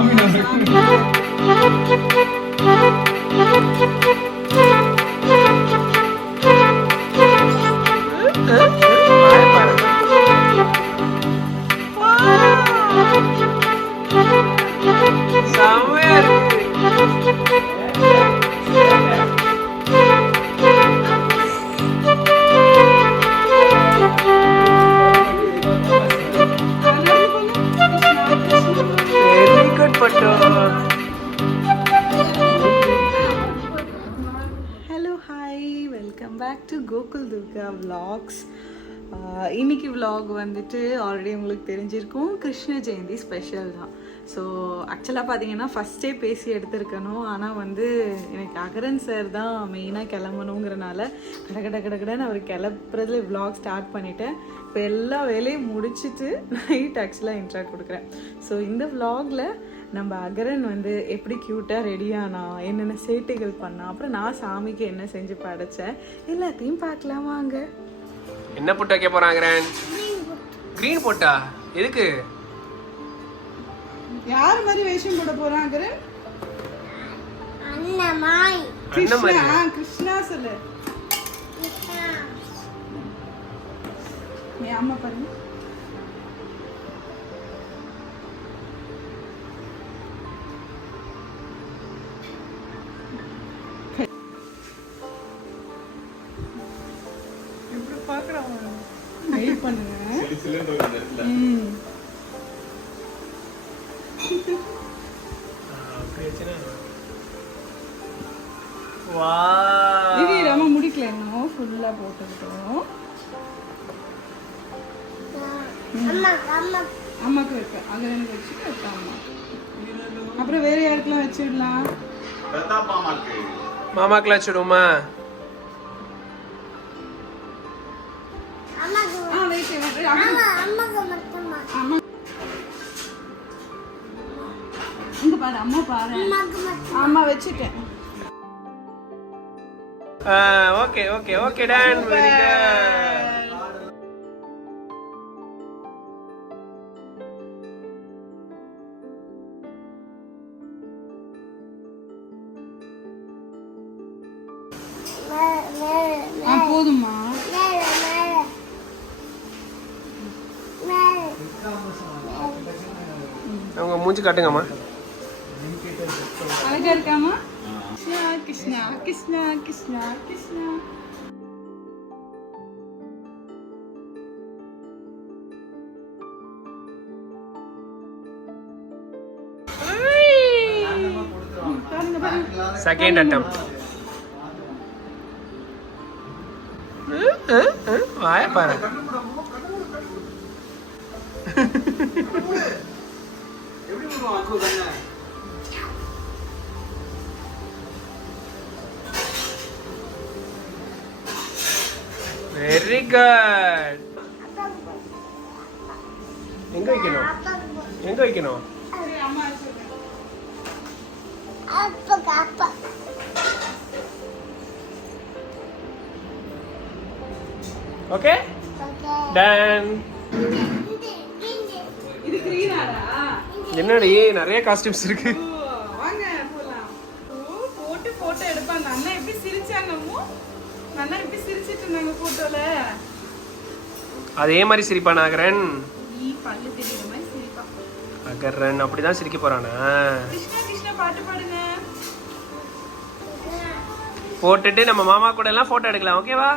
Hello hi, welcome back to Gokul Durga vlogs. இன்னைக்கு vlog வந்துட்டு already உங்களுக்கு தெரிஞ்சிருக்கும், கிருஷ்ண ஜெயந்தி ஸ்பெஷல் தான். ஸோ ஆக்சுவலாக பார்த்தீங்கன்னா ஃபஸ்ட்டே பேசி எடுத்திருக்கணும், ஆனால் வந்து எனக்கு அகரன் சார் தான் மெயினாக கிளம்பணுங்கிறனால கடகடன்னு அவர் கிளப்புறதுல விலாக் ஸ்டார்ட் பண்ணிவிட்டேன். இப்போ எல்லா வேலையும் முடிச்சுட்டு நைட் ஆக்சுவலாக இன்ட்ரா கொடுக்குறேன். ஸோ இந்த விலாகில் நம்ம அகரன் வந்து எப்படி க்யூட்டாக ரெடியானா, என்னென்ன சேட்டைகள் பண்ணா, அப்புறம் நான் சாமிக்கு என்ன செஞ்சு படைச்சேன், எல்லாத்தையும் பார்க்கலாமா? அங்கே என்ன போட்டு வைக்க போறாங்க? கிரீன் போட்டா எதுக்கு? யார் மாதிரி வேஷம் போட போறாங்க? அண்ணமாய் கிருஷ்ணா சொல்லு. நீ அம்மா பாருங்க. எப்படி பாக்குறாங்க? வெயிட் பண்ணுங்க. நம்ம முடிக்கல, இன்னும் ஃபுல்லா போட்டுக்கிட்டோம். அம்மாக்கு வைக்க அகரனுக்கு வச்சுட்டு வைக்க அம்மா. அப்புறம் வேற யாருக்கெல்லாம் வச்சிடலாம்? மாமாக்கெல்லாம் வச்சுடுவோமா? இங்க பாரு, அம்மா பாரு. அம்மா வச்சுட்டேன். Okay okay okay done. Very good. போதுமா? அவங்க மூஞ்சி காட்டுங்கம்மா. அழகா இருக்காமா? கிருஷ்ணா கிருஷ்ணா கிருஷ்ணா கிருஷ்ணா. Second attempt. வாய பாரு. Very good. எங்க வைக்கணும்? எங்க வைக்கணும்? Okay done. இது கிரீனாடா? என்னடி நிறைய காஸ்டியூம்ஸ் இருக்கு. வாங்க போலாம். போட்டு போட்டோ எடுப்பாங்க. அண்ணா எப்படி சிரிச்சாங்க? அண்ணா எப்படி சிரிச்சிட்டு இருந்தாங்க போட்டோல? அதே மாதிரி சிரிப்பான் அகரன். நீ பல்லு தெரியுற மாதிரி சிரிப்பா. அகரன் அப்படிதான் சிரிக்க போறானா? கிருஷ்ணா கிருஷ்ணா பாட்டு பாடுங்க. போட்டுட்டு நம்ம மாமா கூட எல்லாம் போட்டோ எடுக்கலாம். ஓகேவா?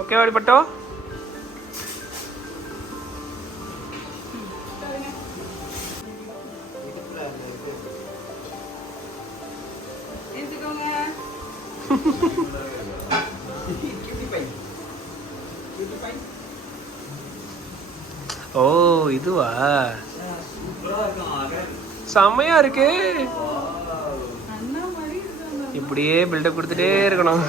ஓகேவா பட்டோ? ஓ இதுவா? செம்மையா இருக்கு. இப்படியே பில்டப் கொடுத்துட்டே இருக்கணும்.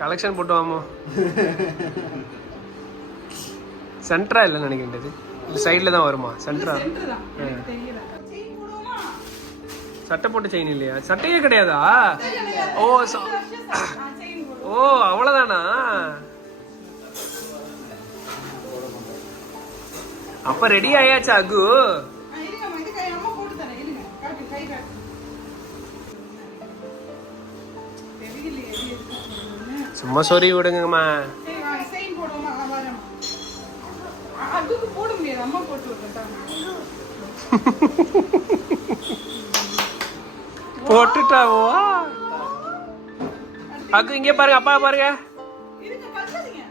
கலெக்ஷன் போட்டு வாமோ. சென்ட்ரா இல்லைன்னு நினைக்கின்றது. சைட்ல தான் வருமா? சென்ட்ரா. சட்டை போட்டு செயின் இல்லையா? சட்டையே கிடையாதா? ஓ ஓ அவ்வளவுதானா? அப்ப ரெடி ஆயாச்சா அகு? இருங்கம்மா, இது கை அம்மா போட்டு தரேன். இருங்க, காட்டு, கை காட்டு. தெரியலையே, எது இருக்குன்னு. சும்மா சொறி விடுங்கம்மா. சரி, வாங்க, செயின் போடுவோமா? வரேன். அதுக்கு போட முடியாது, அம்மா போட்டு விட்டுட்டாங்க. போட்டுட்டாவா? அக்கு இங்கே பாருங்க, அப்பா பாருங்க. இருங்க, பச்சாதீங்க.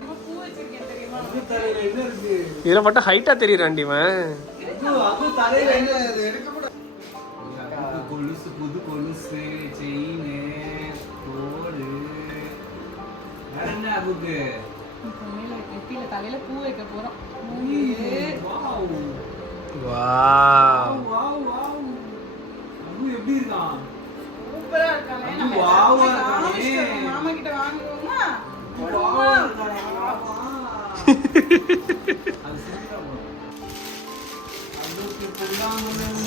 அம்மா பூ வச்சிருக்கேன் தெரியுமா? இதுல மட்டும் ஹைட்டா தெரியுறாண்டிவன். கொலுசு புது கொலுசு செயின் தோடு வேற என்ன அபுக்கு நெத்தியில தலையில பூ வைக்க போறோம். வாவ். அபு எப்படி இருக்கான்? சூப்பரா இருக்கானே. நம்ம வாவா காமிச்சிட்டு இருக்கானே. மாமா கிட்ட வாங்குவோமா? வாவா இருக்கானே. அது சூப்பரா போடும். அபுக்கு புல்லாங்குழல்.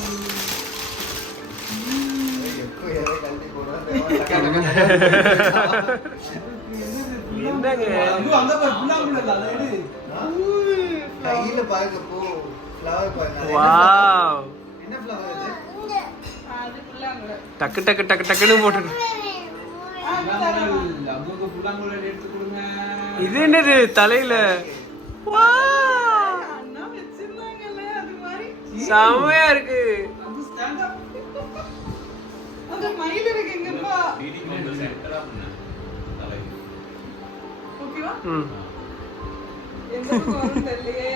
என்னங்க? அபு அங்க பாரு புல்லாங்குழல் அத எடு. கையில பாக்க போ ஃப்ளவர் பாக்க வாவ். என்ன ஃப்ளவர் இது அது புல்லாங்குழல். டக்கு டக்கு டக்கு டக்குன்னு போட்டு. புல்லாங்குழல் அபுக்கு புல்லாங்குழல் எடுத்து கொடுங்க. இது என்னது தலையில? வாவ். அண்ணா வச்சிருந்தாங்கல்ல, அது மாதிரி. செமையா இருக்கு. Abu stand up. அது மயில் இருக்கு எங்கப்பா. ஓகேவா? ம். எந்த பக்கம் வரும் தெரியலையே.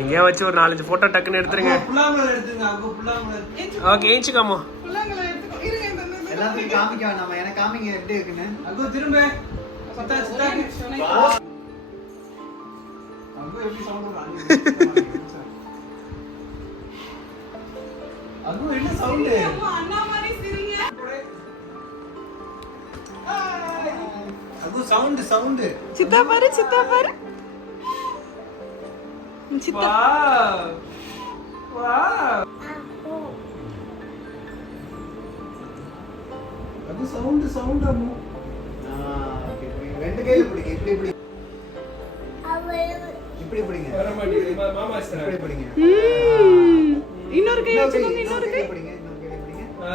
எங்கேயா வச்சு ஒரு 4-5 போட்டோ டக்குன்னு எடுத்துருங்க. புல்லாங்குழல் எடுத்துங்க அபு புல்லாங்குழல். ஓகே, ஏஞ்சுக்காமோ. புல்லாங்குழல் எடுத்துக்கோ. இருங்க, இந்த எல்லாத்தையும் காமிக்க வேணாமா எனக்கு காமிங்க எப்படி இருக்குன்னு அபு திரும்ப சித்தா சித்தா அபு எப்படி சவுண்ட் வரும்? அபு என்ன சவுண்ட்? அம்மா, அண்ணா மாதிரி சிரிங்க. அகு சவுண்ட் சவுண்ட் சித்தா பாரு, சித்தா பாரு. Siddha. Wow. Wow. Abu sound sound Abu. ரெண்டு கையில பிடிங்க இப்படி இப்படி இப்படி பிடிங்க வர மாட்டேங்குது. மாமா இப்படி பிடிங்க இன்னொரு கை வச்சுக்கோங்க, இன்னொரு கை. பிடிங்க இன்னொரு கையில பிடிங்க ஆ.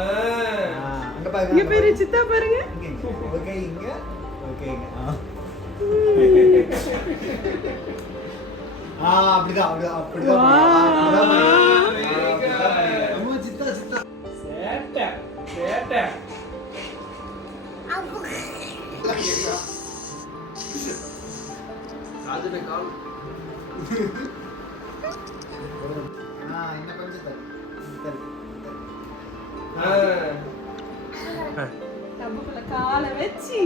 அங்க பாருங்க இங்க பேரு சித்தா பாருங்க. இங்க ஓகே இங்க ஓகே இங்க அப்படிதான் அப்படிதான் அப்படிதான் அபு சித்தா சித்தா சேட்டை சேட்டை. ராஜுன கால். இன்னும் கொஞ்சம் தள்ளி டப்புக்குள்ள காலை வச்சு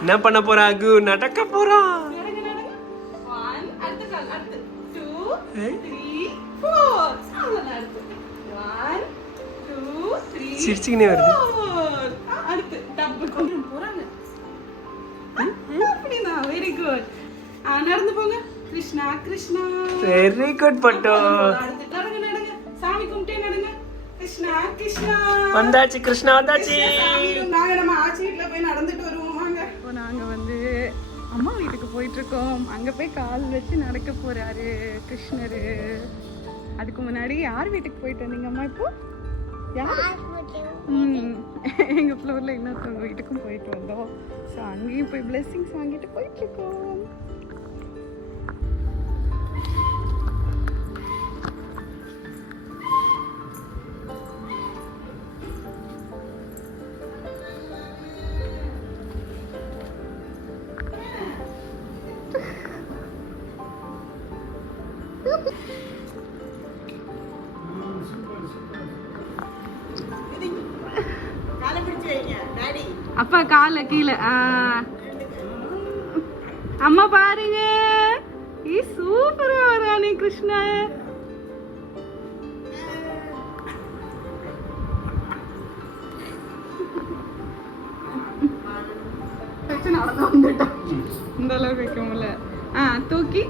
என்ன பண்ண போறா அகு? நடக்க போறான். நடங்க, நடங்க. 1 அடுத்த கால், அடுத்து 2 3 4 அவ்வளவுதான். அடுத்து 1 2 3 சிரிச்சுக்கினே வருது. 4 அடுத்து டப்பு கொண்டு போறாங்க. அப்படினா வெரி குட். நடந்து போங்க. கிருஷ்ணா கிருஷ்ணா. வெரி குட் பட்டோ. அடுத்து நடங்க, நடங்க. சாமி கும்பிட்டே நடங்க. கிருஷ்ணா கிருஷ்ணா. வந்தாச்சு கிருஷ்ணா வந்தாச்சு. நாங்க நம்ம ஆச்சி வீட்ல போய் நடந்துட்டு வருவோம் வாங்க. இப்போ நாங்க வந்து அம்மா வீட்டுக்கு போயிட்டு இருக்கோம். அங்க போய் கால் வச்சு நடக்க போறாரு கிருஷ்ணரு. அதுக்கு முன்னாடி யார் வீட்டுக்கு போயிட்டு வந்தீங்க அம்மா? இப்போ எங்க ஃப்ளோர்ல இன்னொருத்தவங்க வீட்டுக்கும் போயிட்டு வந்தோம். ஸோ அங்கேயும் போய் பிளெஸிங்ஸ் வாங்கிட்டு போயிட்டு இருக்கோம். அப்பா கால கீழே. அம்மா பாருங்க, சூப்பரா வரானே கிருஷ்ணா. நடந்து வந்துட்டான். இந்த அளவுக்கு வைக்க முடியல. தூக்கி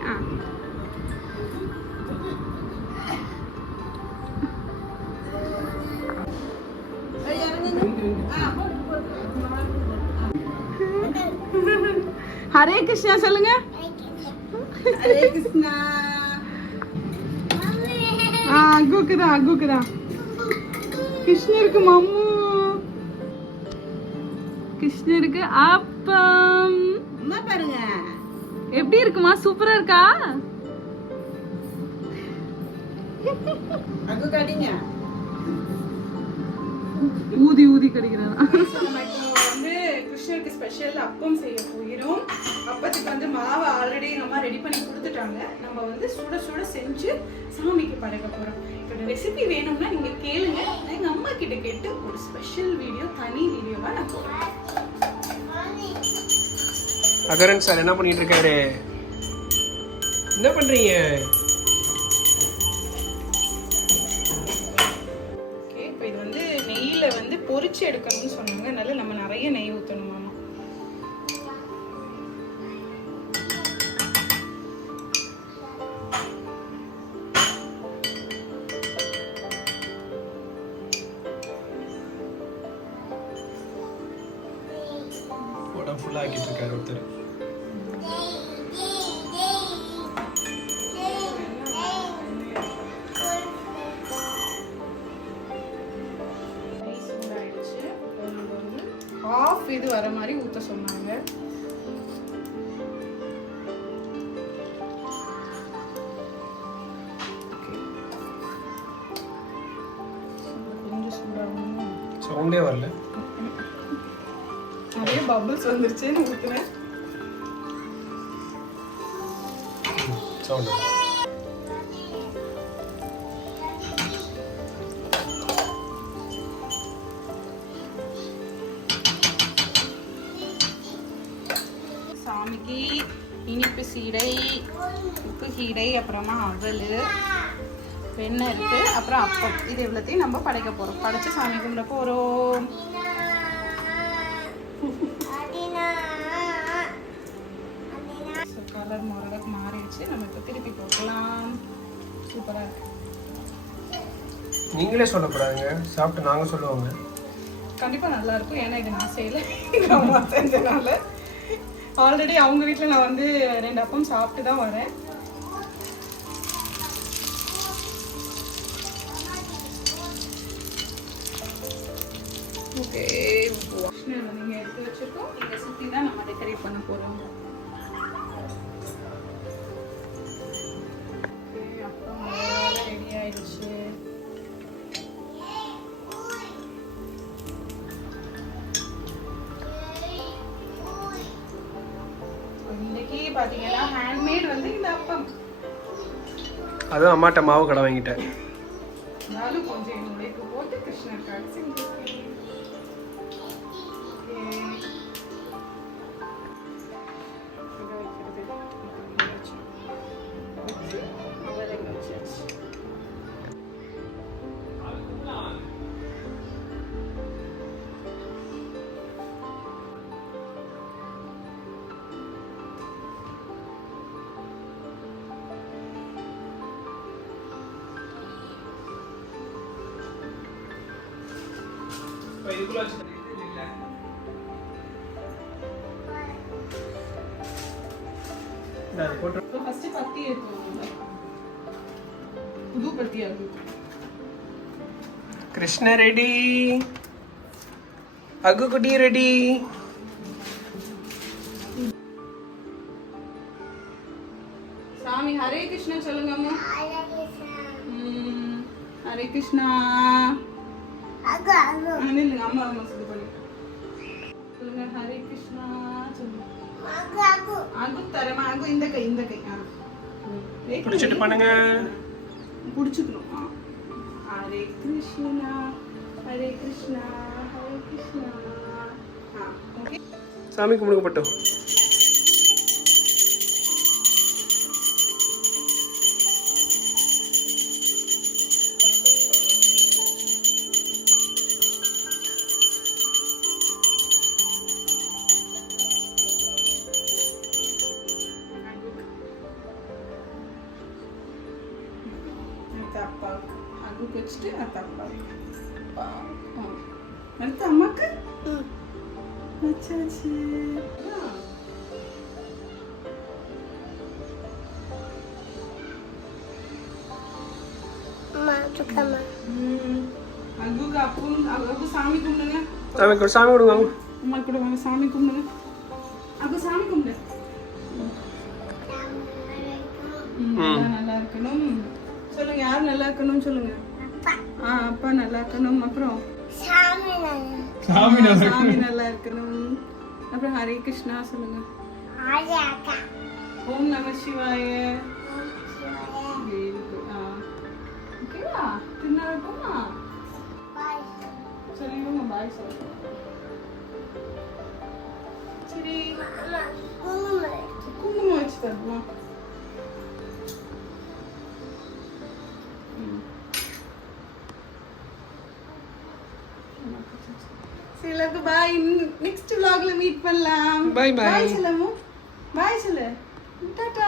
ஹரே கிருஷ்ணா சொல்லுங்க. ஹரே கிருஷ்ணா. அகுக்குதான் கிருஷ்ணருக்கு மம்மு, கிருஷ்ணருக்கு அப்பம். அம்மா பாருங்க எப்படி இருக்குமா? சூப்பரா இருக்கா? அகு கடிங்க, ஊதி ஊதி கடிக்கிறான். நம்ம இப்போ வந்து கிருஷ்ணருக்கு ஸ்பெஷல் அப்பம் செய்ய போகிறோம். அப்பத்துக்கு வந்து மாவை ஆல்ரெடி எங்கள் அம்மா ரெடி பண்ணி கொடுத்துட்டாங்க. நம்ம வந்து சுட சுட செஞ்சு சாமிக்கு படைக்க போகிறோம். இதோட ரெசிபி வேணும்னா நீங்கள் கேளுங்க. நான் எங்கள் அம்மா கிட்ட கேட்டு ஒரு ஸ்பெஷல் வீடியோ, தனி வீடியோவாக நான் போடுறேன். அகரன் சார் என்ன பண்ணிட்டு இருக்காரு? என்ன பண்றீங்க? ஓகே, இப்போ இது வந்து நெய்யில் வந்து பொரிச்சு எடுக்கணும்னு சொன்னாங்க. அதனால நம்ம நிறைய நெய் ஊற்றணும் மாமா. உடம்பு ஃபுல்லாக ஆக்கிட்டு இருக்காரு ஒருத்தர். ஆஃப் இது வர மாதிரி ஊற்ற சொன்னாங்க. கொஞ்சம் சூடாகணும். சவுண்டே வரல. நிறைய பபிள்ஸ் வந்துருச்சுன்னு ஊற்றுனேன். சவுண்ட் சாமிக்கு இனிப்பு சீடை, உப்பு சீடை, அப்புறமா அவல், வெண்ணெய் இருக்கு, அப்புறம் அப்பம். இது எவ்வளோத்தையும் நம்ம படைக்க போகிறோம். படைச்சு சாமி கும்பிட போகிறோம். கலர் ஓரளவுக்கு மாறிடுச்சு. நம்ம இப்போ திருப்பி போடலாம். சூப்பராக இருக்கு. நீங்களே சொல்லக்கூடாதுங்க, சாப்பிட்டு நாங்கள் சொல்லுவோங்க. கண்டிப்பாக நல்லா இருக்கும். ஏன்னா இது நான் செய்யலை, எங்கள் அம்மா செஞ்சனால. ஆல்ரெடி அவங்க வீட்டில் நான் வந்து 2 அப்பம் சாப்பிட்டு தான் வரேன். ஓகே, கிருஷ்ணர் வந்து இங்கே எடுத்து வச்சுருக்கோம். இங்கே சுற்றி தான் நம்ம டெக்கரேட் பண்ண போகிறோம். அப்பம் ரெடி ஆயிடுச்சு. இன்னைக்கு பார்த்தீங்கன்னா ஹேண்ட்மேட் வந்து இந்த அப்பம். அதுவும் அம்மாட்ட மாவு கடை வாங்கிட்டேன். நானும் கொஞ்சம் என்னுடைய போட்டு கிருஷ்ணருக்காக செஞ்சுருக்கேன். ஃபர்ஸ்ட் பத்தி எடுத்துக்கோங்க. புது பத்தி ஆகும். கிருஷ்ண ரெடி, அகு குட்டி ரெடி. சாமி ஹரே கிருஷ்ணா சொல்லுங்க அம்மா. ஹரே கிருஷ்ணா. நில்லுங்க, அம்மா அம்மா சொல்லி சொல்லுங்க. ஹரே கிருஷ்ணா சொல்லுங்க. அகு தரமா, அகு இந்த கை இந்த கை. பிடிச்சிட்டு பண்ணுங்க. பிடிச்சிக்கணும். ஹரே கிருஷ்ணா ஹரே கிருஷ்ணா ஹரே கிருஷ்ணா. ஓகே, சாமி கும்பிடுக்கப்பட்டோம். அப்பாவுக்கு அகுக்கு வச்சுட்டு அப்பாவுக்கு. அடுத்து அம்மாக்கு வச்சாச்சு. அகுக்கு அப்பு சாமி கும்பிடுங்க. சாமி கொடுங்க அங்கு. அம்மா கூட வாங்க சாமி கும்பிடுங்க. அப்பு சாமி கும்பிடு. நல்லா இருக்கணும் சொல்லுங்க. யார் நல்லா இருக்கணும் சொல்லுங்க. அப்பா நல்லா இருக்கணும். அப்புறம் சாமி நல்லா இருக்கணும். அப்புறம் ஹரே கிருஷ்ணா சொல்லுங்க. ஓம் நம சிவாய. Very good. ஓகேவா? தின்னாட்டுமா? சொல்லிடுங்க பாய் சொல்லுங்க. சரி குங்குமம் வச்சு தருமா? சரி எல்லாருக்கும் பாய். நெக்ஸ்ட் vlogல மீட் பண்ணலாம். Bye bye. பாய் சொல்லமு. பாய் சொல்லு. டாடா.